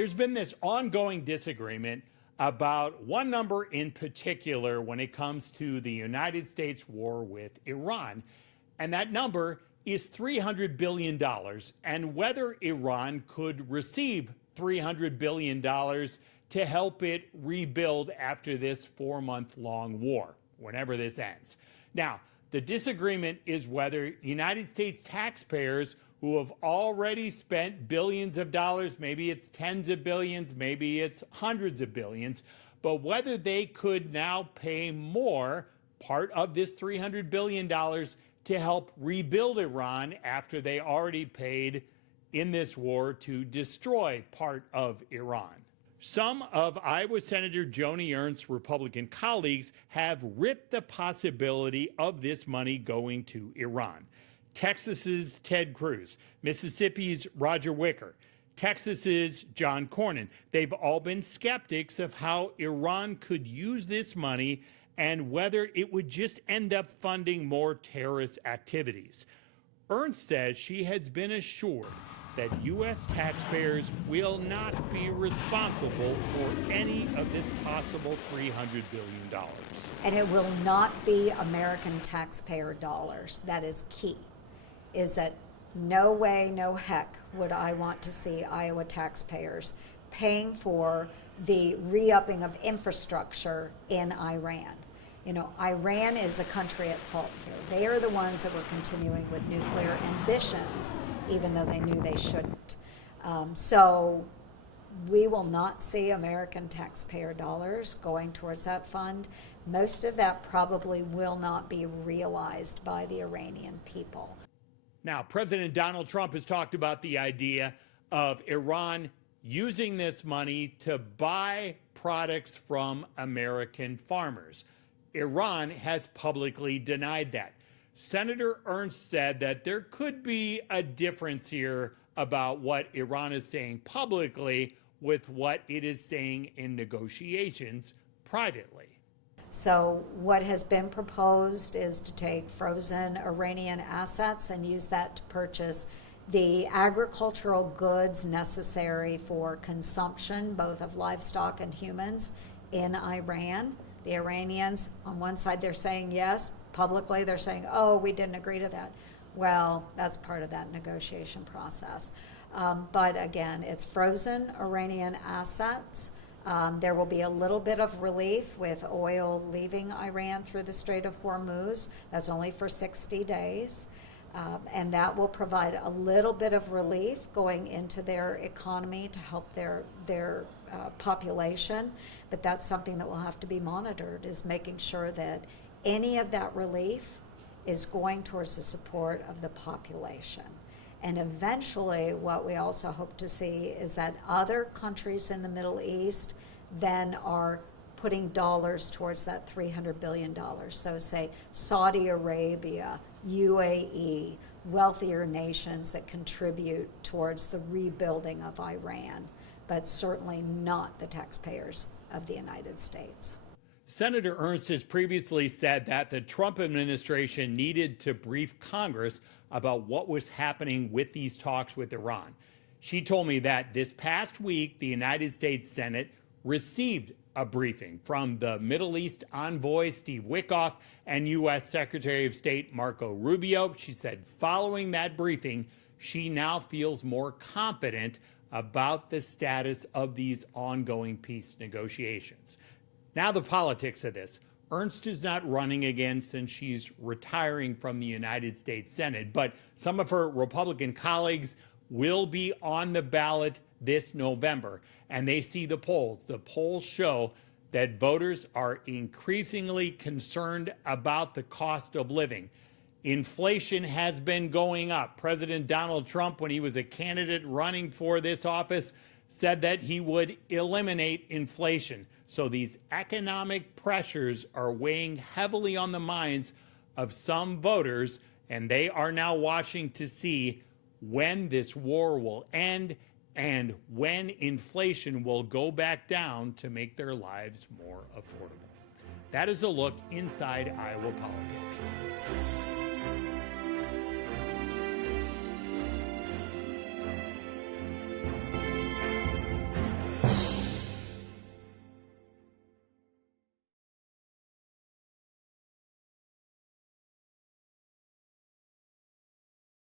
There's been this ongoing disagreement about one number in particular when it comes to the United States war with Iran. And that number is $300 billion, and whether Iran could receive $300 billion to help it rebuild after this 4-month-long war, whenever this ends. Now, the disagreement is whether United States taxpayers who have already spent billions of dollars, maybe it's tens of billions, maybe it's hundreds of billions, but whether they could now pay more, part of this $300 billion, to help rebuild Iran after they already paid in this war to destroy part of Iran. Some of Iowa Senator Joni Ernst's Republican colleagues have ripped the possibility of this money going to Iran. Texas's Ted Cruz, Mississippi's Roger Wicker, Texas's John Cornyn. They've all been skeptics of how Iran could use this money and whether it would just end up funding more terrorist activities. Ernst says she has been assured that U.S. taxpayers will not be responsible for any of this possible $300 billion. And it will not be American taxpayer dollars. That is key. Is that no way, no heck would I want to see Iowa taxpayers paying for the re-upping of infrastructure in Iran. You know, Iran is the country at fault here. They are the ones that were continuing with nuclear ambitions, even though they knew they shouldn't. So we will not see American taxpayer dollars going towards that fund. Most of that probably will not be realized by the Iranian people. Now, President Donald Trump has talked about the idea of Iran using this money to buy products from American farmers. Iran has publicly denied that. Senator Ernst said that there could be a difference here about what Iran is saying publicly with what it is saying in negotiations privately. So what has been proposed is to take frozen Iranian assets and use that to purchase the agricultural goods necessary for consumption, both of livestock and humans, in Iran. The Iranians, on one side, they're saying yes. Publicly, they're saying, oh, we didn't agree to that. Well, that's part of that negotiation process. But again, it's frozen Iranian assets. There will be a little bit of relief with oil leaving Iran through the Strait of Hormuz. That's only for 60 days. And that will provide a little bit of relief going into their economy to help their population. But that's something that will have to be monitored, is making sure that any of that relief is going towards the support of the population. And eventually, what we also hope to see is that other countries in the Middle East then are putting dollars towards that $300 billion. So say Saudi Arabia, UAE, wealthier nations that contribute towards the rebuilding of Iran, but certainly not the taxpayers of the United States. Senator Ernst has previously said that the Trump administration needed to brief Congress about what was happening with these talks with Iran. She told me that this past week, the United States Senate received a briefing from the Middle East envoy, Steve Witkoff, and U.S. Secretary of State Marco Rubio. She said following that briefing, she now feels more confident about the status of these ongoing peace negotiations. Now the politics of this. Ernst is not running again since she's retiring from the United States Senate, but some of her Republican colleagues will be on the ballot this November, and they see the polls. The polls show that voters are increasingly concerned about the cost of living. Inflation has been going up. President Donald Trump, when he was a candidate running for this office, said that he would eliminate inflation. So these economic pressures are weighing heavily on the minds of some voters, and they are now watching to see when this war will end and when inflation will go back down to make their lives more affordable. That is a look inside Iowa politics.